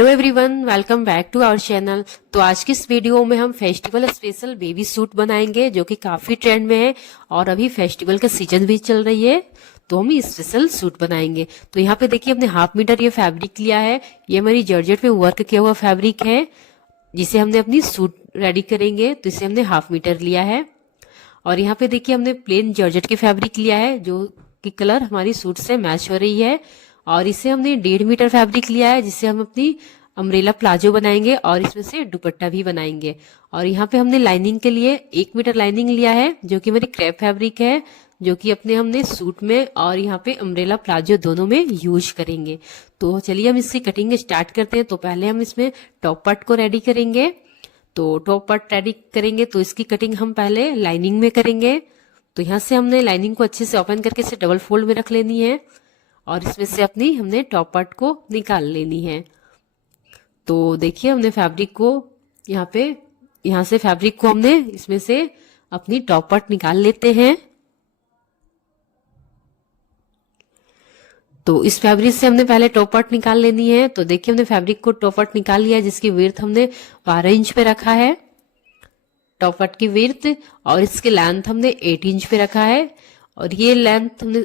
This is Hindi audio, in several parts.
Hello everyone, welcome back to our channel. तो आज की इस वीडियो में हम फेस्टिवल स्पेशल बेबी सूट बनाएंगे जो कि काफी ट्रेंड में है और अभी फेस्टिवल का सीजन भी चल रही है, तो हम स्पेशल सूट बनाएंगे। तो यहाँ पे देखिए हमने 1/2 मीटर ये फैब्रिक लिया है। ये हमारी जॉर्जेट में वर्क किया हुआ फैब्रिक है जिसे हमने अपनी सूट रेडी करेंगे, तो इसे हमने 1/2 मीटर लिया है। और यहाँ पे देखिए हमने प्लेन जॉर्जेट की फैब्रिक लिया है जो कि कलर हमारी सूट से मैच हो रही है। और इसे हमने 1.5 मीटर फैब्रिक लिया है जिससे हम अपनी अम्ब्रेला प्लाजो बनाएंगे और इसमें से दुपट्टा भी बनाएंगे। और यहाँ पे हमने लाइनिंग के लिए 1 मीटर लाइनिंग लिया है जो कि हमारी क्रेप फैब्रिक है, जो कि अपने हमने सूट में और यहाँ पे अम्ब्रेला प्लाजो दोनों में यूज करेंगे। तो चलिए हम इसकी कटिंग स्टार्ट करते हैं। तो पहले हम इसमें टॉप पार्ट को रेडी करेंगे। तो टॉप पार्ट रेडी करेंगे तो इसकी कटिंग हम पहले लाइनिंग में करेंगे। तो यहाँ से हमने लाइनिंग को अच्छे से ओपन करके इसे डबल फोल्ड में रख लेनी है और इसमें से अपनी हमने टॉप पार्ट को निकाल लेनी है। तो देखिए हमने फैब्रिक को यहाँ से फैब्रिक को हमने इसमें से अपनी टॉप पार्ट निकाल लेते हैं। तो इस फैब्रिक से हमने पहले टॉप पार्ट निकाल लेनी है। तो देखिए हमने फैब्रिक को टॉप पार्ट निकाल लिया जिसकी विड्थ हमने 12 इंच पे रखा है, टॉप पार्ट की विड्थ, और इसके लेंथ हमने 8 इंच पे रखा है। और ये लेंथ हमने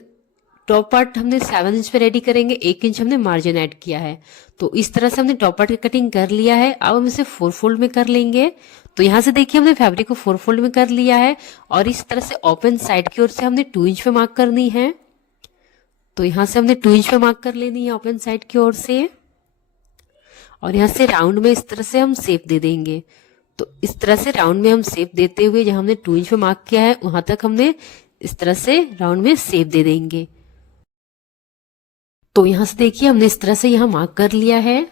टॉप पार्ट हमने 7 इंच पे रेडी करेंगे, 1 इंच हमने मार्जिन ऐड किया है। तो इस तरह से हमने टॉप पार्ट की कटिंग कर लिया है। अब हम इसे 4 फोल्ड में कर लेंगे। तो यहाँ से देखिए हमने फैब्रिक को 4 फोल्ड में कर लिया है और इस तरह से ओपन साइड की ओर से हमने 2 इंच पे मार्क करनी है। तो यहाँ से हमने 2 इंच पे मार्क कर लेनी है ओपन साइड की ओर से। और यहाँ से राउंड में इस तरह से हम शेप दे देंगे। तो इस तरह से राउंड में हम शेप देते हुए जहां हमने 2 इंच पे मार्क किया है वहां तक हमने इस तरह से राउंड में शेप दे देंगे। तो यहाँ से देखिए हमने इस तरह से यहाँ मार्क कर लिया है।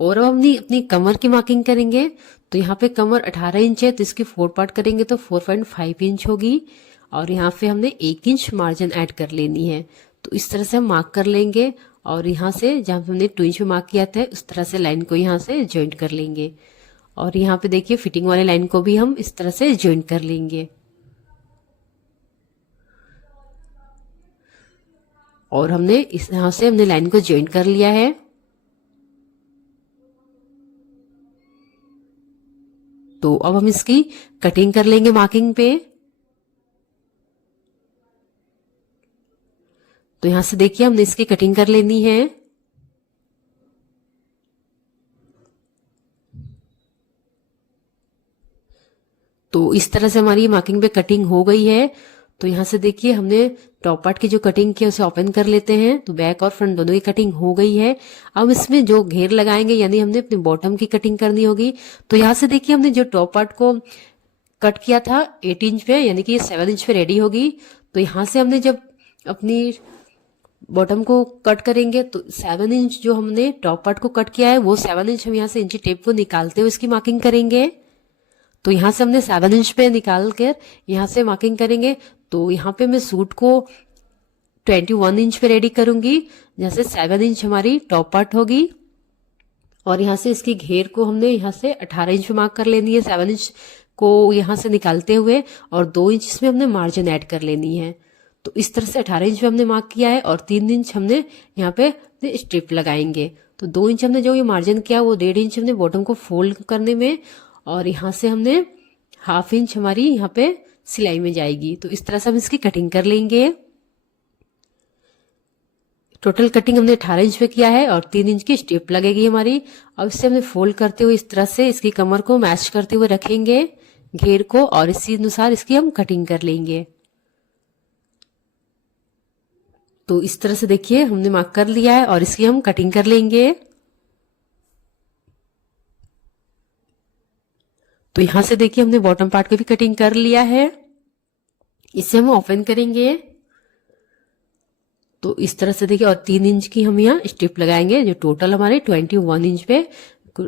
और अब हमने अपनी कमर की मार्किंग करेंगे। तो यहाँ पे कमर 18 इंच है तो इसकी 4 पार्ट करेंगे तो 4.5 इंच होगी। और यहाँ पे हमने 1 इंच मार्जिन ऐड कर लेनी है। तो इस तरह से हम मार्क कर लेंगे और यहाँ से जहाँ हमने 2 इंच पे मार्क किया था उस तरह से लाइन को यहाँ से ज्वाइंट कर लेंगे। और यहाँ पे देखिए फिटिंग वाले लाइन को भी हम इस तरह से ज्वाइंट कर लेंगे। और हमने इस यहाँ से हमने लाइन को ज्वाइंट कर लिया है। तो अब हम इसकी कटिंग कर लेंगे मार्किंग पे। तो यहां से देखिए हमने इसकी कटिंग कर लेनी है। तो इस तरह से हमारी मार्किंग पे कटिंग हो गई है। तो यहाँ से देखिए हमने टॉप पार्ट की जो कटिंग की उसे ओपन कर लेते हैं। तो बैक और फ्रंट दोनों की कटिंग हो गई है। अब इसमें जो घेर लगाएंगे यानी हमने अपने बॉटम की कटिंग करनी होगी। तो यहाँ से देखिए हमने जो टॉप पार्ट को कट किया था 8 इंच पे यानी कि ये 7 इंच पे रेडी होगी। तो यहाँ से हमने जब अपनी बॉटम को कट करेंगे तो 7 इंच जो हमने टॉप पार्ट को कट किया है वो 7 इंच हम यहाँ से इंची टेप को निकालते हुए इसकी मार्किंग करेंगे। तो यहाँ से हमने 7 इंच पे निकाल कर यहाँ से मार्किंग करेंगे। तो यहाँ पे मैं सूट को 21 इंच पे रेडी करूंगी, जैसे 7 इंच हमारी टॉप पार्ट होगी। और यहाँ से इसकी घेर को हमने यहाँ से 18 इंच पे मार्क कर लेनी है 7 इंच को यहाँ से निकालते हुए, और 2 इंच इसमें हमने मार्जिन ऐड कर लेनी है। तो इस तरह से 18 इंच पे हमने मार्क किया है और 3 इंच हमने यहाँ पे स्ट्रिप लगाएंगे। तो 2 इंच हमने जो ये मार्जिन किया वो 1.5 इंच हमने बॉटम को फोल्ड करने में, और यहाँ से हमने 1/2 इंच हमारी यहाँ पे सिलाई में जाएगी। तो इस तरह से हम इसकी कटिंग कर लेंगे। टोटल कटिंग हमने 18 इंच पे किया है और 3 इंच की स्ट्रिप लगेगी हमारी। अब इससे हमने फोल्ड करते हुए इस तरह से इसकी कमर को मैच करते हुए रखेंगे घेर को, और इसी अनुसार इसकी हम कटिंग कर लेंगे। तो इस तरह से देखिए हमने मार्क कर लिया है और इसकी हम कटिंग कर लेंगे। तो यहां से देखिए हमने बॉटम पार्ट को भी कटिंग कर लिया है। इसे हम ओपन करेंगे। तो इस तरह से देखिए और 3 इंच की हम यहाँ स्ट्रिप लगाएंगे जो टोटल हमारे 21 इंच पे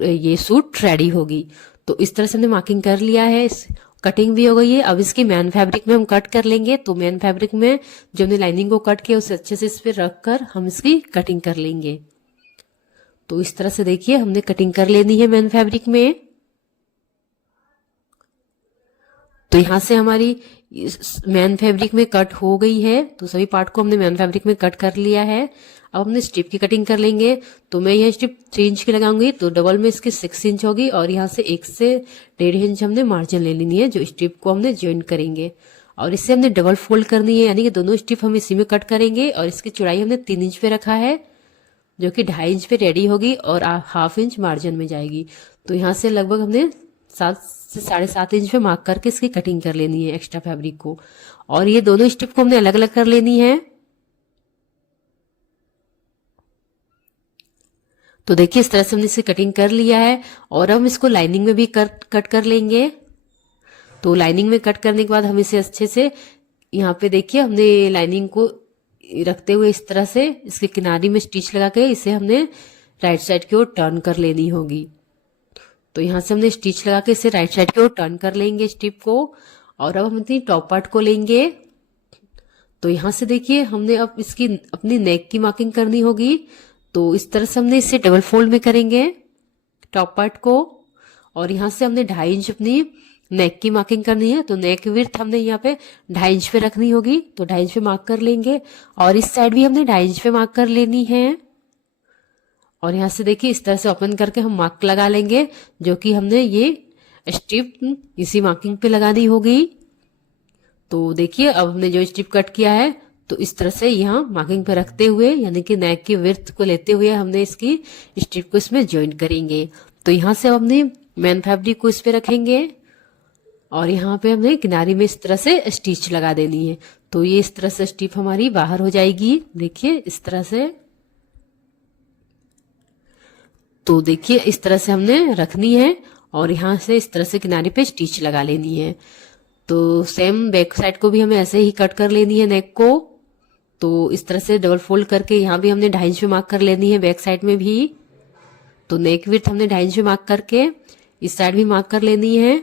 ये सूट रेडी होगी। तो इस तरह से हमने मार्किंग कर लिया है, कटिंग भी हो गई है। अब इसकी मैन फैब्रिक में हम कट कर लेंगे। तो मैन फैब्रिक में जो हमने लाइनिंग को कट किया उसे अच्छे से इस पे रख कर हम इसकी कटिंग कर लेंगे। तो इस तरह से देखिए हमने कटिंग कर लेनी है मैन फैब्रिक में। तो यहाँ से हमारी मैन फैब्रिक में कट हो गई है, तो सभी पार्ट को हमने मैन फैब्रिक में कट कर लिया है। अब हमने स्ट्रिप की कटिंग कर लेंगे। तो मैं यह स्ट्रिप 3 इंच की लगाऊंगी, तो डबल में इसकी 6 इंच होगी और यहाँ से 1 से 1.5 इंच हमने मार्जिन ले लेनी है जो स्ट्रिप को हमने ज्वाइन करेंगे। और इसे हमने डबल फोल्ड करनी है, यानी कि दोनों स्ट्रिप हम इसी में कट करेंगे। और इसकी चौड़ाई हमने 3 इंच पे रखा है, जो कि 2.5 इंच पे रेडी होगी और 1/2 इंच मार्जिन में जाएगी। तो यहाँ से लगभग हमने 7 से 7.5 इंच पे मार्क करके इसकी कटिंग कर लेनी है एक्स्ट्रा फैब्रिक को। और ये दोनों स्ट्रिप को हमने अलग अलग कर लेनी है। तो देखिए इस तरह से हमने इसे कटिंग कर लिया है और हम इसको लाइनिंग में भी कट कर लेंगे। तो लाइनिंग में कट करने के बाद हम इसे अच्छे से, यहाँ पे देखिए हमने लाइनिंग को रखते हुए इस तरह से इसके किनारे में स्टिच लगा के इसे हमने राइट साइड की ओर टर्न कर लेनी होगी। तो यहाँ से हमने स्टिच लगा के इसे राइट साइड की ओर टर्न कर लेंगे स्ट्रिप को। और अब हम अपनी टॉप पार्ट को लेंगे। तो यहाँ से देखिए हमने अब इसकी अपनी नेक की मार्किंग करनी होगी। तो इस तरह से हमने इसे डबल फोल्ड में करेंगे टॉप पार्ट को। और यहाँ से हमने 2.5 इंच अपनी नेक की मार्किंग करनी है। तो नेक विड्थ हमने यहाँ पे 2.5 इंच पे रखनी होगी, तो 2.5 इंच पे मार्क कर लेंगे। और इस साइड भी हमने 2.5 इंच पे मार्क कर लेनी है। और यहाँ से देखिए इस तरह से ओपन करके हम मार्क लगा लेंगे, जो कि हमने ये स्ट्रिप इसी मार्किंग पे लगानी होगी। तो देखिए अब हमने जो स्ट्रिप कट किया है, तो इस तरह से यहाँ मार्किंग पे रखते हुए, यानी कि नेक की विड्थ को लेते हुए हमने इसकी स्ट्रिप को इसमें ज्वाइन करेंगे। तो यहाँ से अब हमने मैन फैब्रिक को इस पे रखेंगे और यहाँ पे हमने किनारे में इस तरह से स्टिच लगा देनी है। तो ये इस तरह से स्ट्रिप हमारी बाहर हो जाएगी, देखिए इस तरह से। तो देखिए इस तरह से हमने रखनी है और यहाँ से इस तरह से किनारे पे स्टिच लगा लेनी है। तो सेम बैक साइड को भी हमें ऐसे ही कट कर लेनी है नेक को। तो इस तरह से डबल फोल्ड करके यहाँ भी हमने 2.5 इंच पे मार्क कर लेनी है बैक साइड में भी। तो नेक विड्थ हमने 2.5 इंच पे मार्क करके इस साइड भी मार्क कर लेनी है।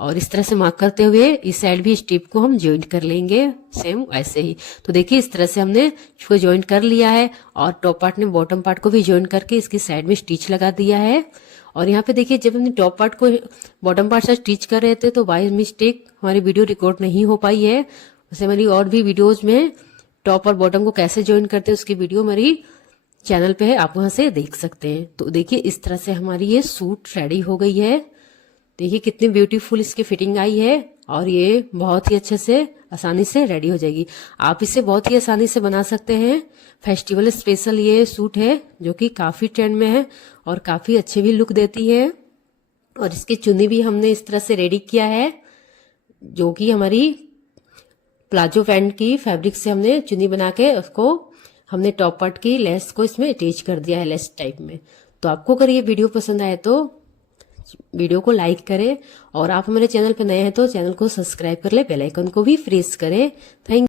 और इस तरह से मार्क करते हुए इस साइड भी स्ट्रिप को हम ज्वाइंट कर लेंगे सेम ऐसे ही। तो देखिए इस तरह से हमने इसको ज्वाइंट कर लिया है और टॉप पार्ट ने बॉटम पार्ट को भी ज्वाइंट करके इसकी साइड में स्टिच लगा दिया है। और यहाँ पे देखिए जब हमने टॉप पार्ट को बॉटम पार्ट से स्टिच कर रहे थे तो बाय मिस्टेक हमारी वीडियो रिकॉर्ड नहीं हो पाई है। वैसे हमारी और भी वीडियोज में टॉप और बॉटम को कैसे ज्वाइन करते हैं उसकी वीडियो हमारी चैनल पे है, आप वहां से देख सकते हैं। तो देखिए इस तरह से हमारी ये सूट रेडी हो गई है। देखिए कितनी ब्यूटीफुल इसकी फिटिंग आई है और ये बहुत ही अच्छे से आसानी से रेडी हो जाएगी। आप इसे बहुत ही आसानी से बना सकते हैं। फेस्टिवल स्पेशल ये सूट है जो कि काफी ट्रेंड में है और काफी अच्छी भी लुक देती है। और इसकी चुन्नी भी हमने इस तरह से रेडी किया है, जो कि हमारी प्लाजो पैंट की फैब्रिक से हमने चुन्नी बना के उसको हमने टॉप पार्ट की लेस को इसमें अटैच कर दिया है लेस टाइप में। तो आपको अगर ये वीडियो पसंद आए तो वीडियो को लाइक करें और आप हमारे चैनल पर नए हैं तो चैनल को सब्सक्राइब कर ले, बेल आइकन को भी प्रेस करें। थैंक